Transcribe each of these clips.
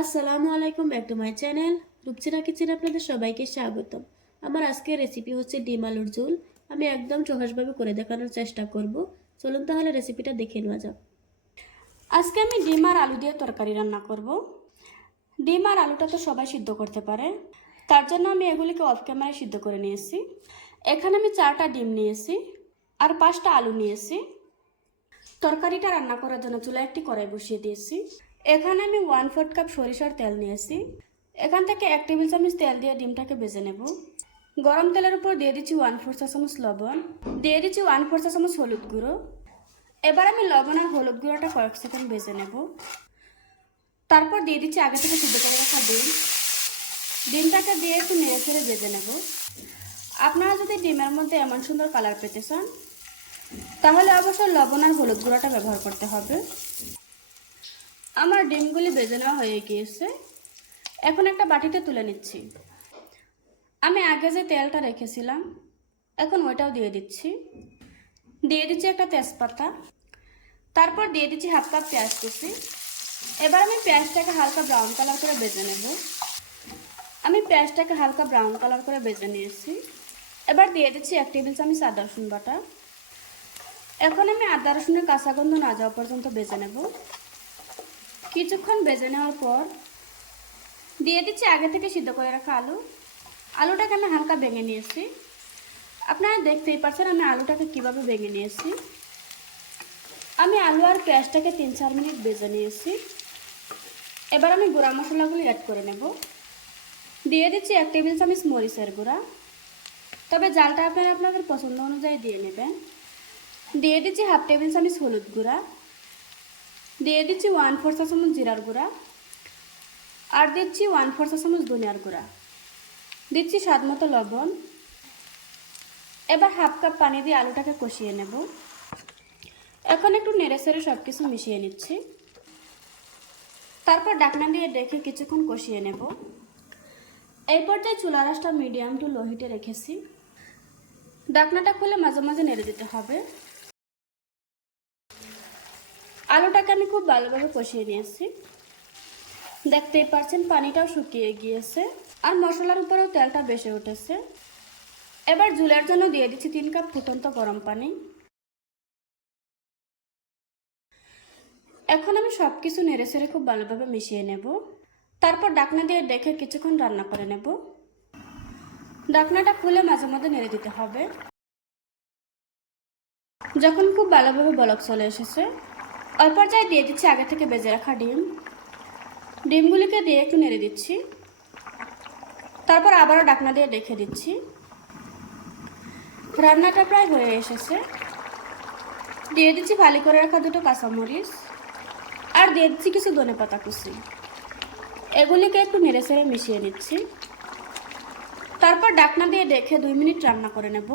আসসালামু আলাইকুম, back to my channel. Rupchina kitchen আপনাদের সবাইকে স্বাগতম। আমার আজকের রেসিপি হচ্ছে ডিম আলুর ঝোল। আমি একদম সহজভাবে করে দেখানোর চেষ্টা করব। চলুন তাহলে রেসিপিটা দেখে নেওয়া যাক। আজকে আমি ডিম আর আলু দিয়ে তরকারি রান্না করব। ডিম আর আলুটা তো সবাই সিদ্ধ করতে পারে। তার জন্য আমি এগুলিকে অফ ক্যামেরায় সিদ্ধ করে নিয়েছি। এখানে আমি চারটা ডিম নিয়েছি আর পাঁচটা আলু নিয়েছি। তরকারিটা রান্না করার জন্য চুলায় একটি কড়াই বসিয়ে দিয়েছি। এখানে আমি ওয়ান ফোর্থ কাপ সরিষার তেল নিয়েছি। এখান থেকে এক টেবিল চামচ তেল দিয়ে ডিমটাকে বেজে নেব। গরম তেলের উপর দিয়ে দিচ্ছি ওয়ান ফোর চা চামচ লবণ। দিয়ে দিচ্ছি ওয়ান ফোর চা চামচ হলুদ গুঁড়ো। এবার আমি লবণ আর হলুদ গুঁড়োটা কয়েক সেকেন্ড বেজে নেব। তারপর দিয়ে দিচ্ছি আগে থেকে সিদ্ধ করে রাখা ডিম। ডিমটাকে দিয়ে একটু নেড়ে ছেড়ে বেজে নেব। আপনারা যদি ডিমের মধ্যে এমন সুন্দর কালার পেতে চান, তাহলে অবশ্যই লবণ আর হলুদ গুঁড়োটা ব্যবহার করতে হবে। আমার ডিমগুলি বেজে নেওয়া হয়ে গিয়েছে। এখন একটা বাটিতে তুলে নিচ্ছি। আমি আগে যে তেলটা রেখেছিলাম, এখন ওইটাও দিয়ে দিচ্ছি। দিয়ে দিচ্ছি একটা তেজপাতা। তারপর দিয়ে দিচ্ছি হাফ কাপ পেঁয়াজ কুচি। এবার আমি পেঁয়াজটাকে হালকা ব্রাউন কালার করে বেজে নেব। আমি পেঁয়াজটাকে হালকা ব্রাউন কালার করে বেজে নিয়েছি। এবার দিয়ে দিচ্ছি এক টেবিল চামচ আদা রসুন বাটা। এখন আমি আদা রসুনের কাঁচা গন্ধ না যাওয়া পর্যন্ত বেজে নেব। কিছুক্ষণ বেজে নেওয়ার পর দিয়ে দিচ্ছি আগে থেকে সিদ্ধ করে রাখা আলু। আলুটাকে আমি হালকা ভেঙে নিয়েছি। আপনারা দেখতেই পাচ্ছেন আমি আলুটাকে কীভাবে ভেঙে নিয়েছি। আমি আলু আর পেঁয়াজটাকে তিন চার মিনিট বেজে নিয়েছি। এবার আমি গুঁড়া মশলাগুলো অ্যাড করে নেব। দিয়ে দিচ্ছি এক টেবিল চামচ মরিচের গুঁড়া। তবে জালটা আপনারা আপনাদের পছন্দ অনুযায়ী দিয়ে নেবেন। দিয়ে দিচ্ছি হাফ টেবিল চামচ হলুদ গুঁড়া। দিয়ে দিচ্ছি ওয়ান ফোর চা চামচ জিরার গুঁড়া আর দিচ্ছি ওয়ান ফোর চা চামচ ধনিয়ার গুঁড়া। দিচ্ছি স্বাদ মতো লবণ। এবার হাফ কাপ পানি দিয়ে আলুটাকে কষিয়ে নেব। এখন একটু নেড়ে সেড়ে সব কিছু মিশিয়ে নিচ্ছি। তারপর ডাকনা দিয়ে ডেকে কিছুক্ষণ কষিয়ে নেব। এই পর্যায়ে চুলা রাসটা মিডিয়াম টু লো হিটে রেখেছি। ডাকনাটা খুলে মাঝে মাঝে নেড়ে দিতে হবে। আলুটাকে আমি খুব ভালোভাবে কষিয়ে নিয়েছি। দেখতেই পাচ্ছেন পানিটাও শুকিয়ে গিয়েছে আর মশলার উপরেও তেলটা বেশি উঠেছে। এবার জুলের জন্য দিয়ে দিচ্ছি তিন কাপ ফুটন্ত গরম পানি। এখন আমি সব কিছু নেড়ে ছেড়ে খুব ভালোভাবে মিশিয়ে নেব। তারপর ডাকনা দিয়ে ডেকে কিছুক্ষণ রান্না করে নেব। ডাকনাটা খুলে মাঝে মধ্যে নেড়ে দিতে হবে। যখন খুব ভালোভাবে বলক চলে এসেছে ওই দিয়ে দিচ্ছি আগে থেকে বেজে রাখা ডিম। ডিমগুলিকে দিয়ে একটু নেড়ে দিচ্ছি। তারপর আবারও ডাকনা দিয়ে রেখে দিচ্ছি। রান্নাটা প্রায় হয়ে এসেছে। দিয়ে দিচ্ছি ফালি করে রাখা দুটো কাঁচামরিচ। আর দিয়ে দিচ্ছি কিছু ধনে পাতা কুচি। এগুলিকে একটু নেড়ে ছেড়ে মিশিয়ে নিচ্ছি। তারপর ডাকনা দিয়ে দেখে দুই মিনিট রান্না করে নেব।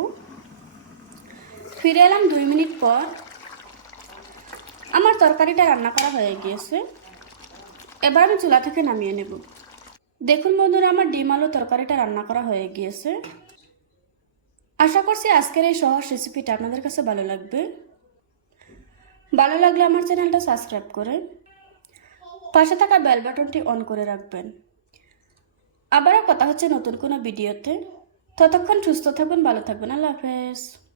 ফিরে এলাম দুই মিনিট পর। আমার তরকারিটা রান্না করা হয়ে গিয়েছে। এবার আমি চুলা থেকে নামিয়ে নেব। দেখুন বন্ধুরা, আমার ডিম আলু তরকারিটা রান্না করা হয়ে গিয়েছে। আশা করছি আজকের এই সহজ রেসিপিটা আপনাদের কাছে ভালো লাগবে। ভালো লাগলে আমার চ্যানেলটা সাবস্ক্রাইব করে পাশে থাকা বেল বাটনটি অন করে রাখবেন। আবারও কথা হচ্ছে নতুন কোনো ভিডিওতে। ততক্ষণ সুস্থ থাকুন, ভালো থাকবেন আল্লাহ হাফেজ।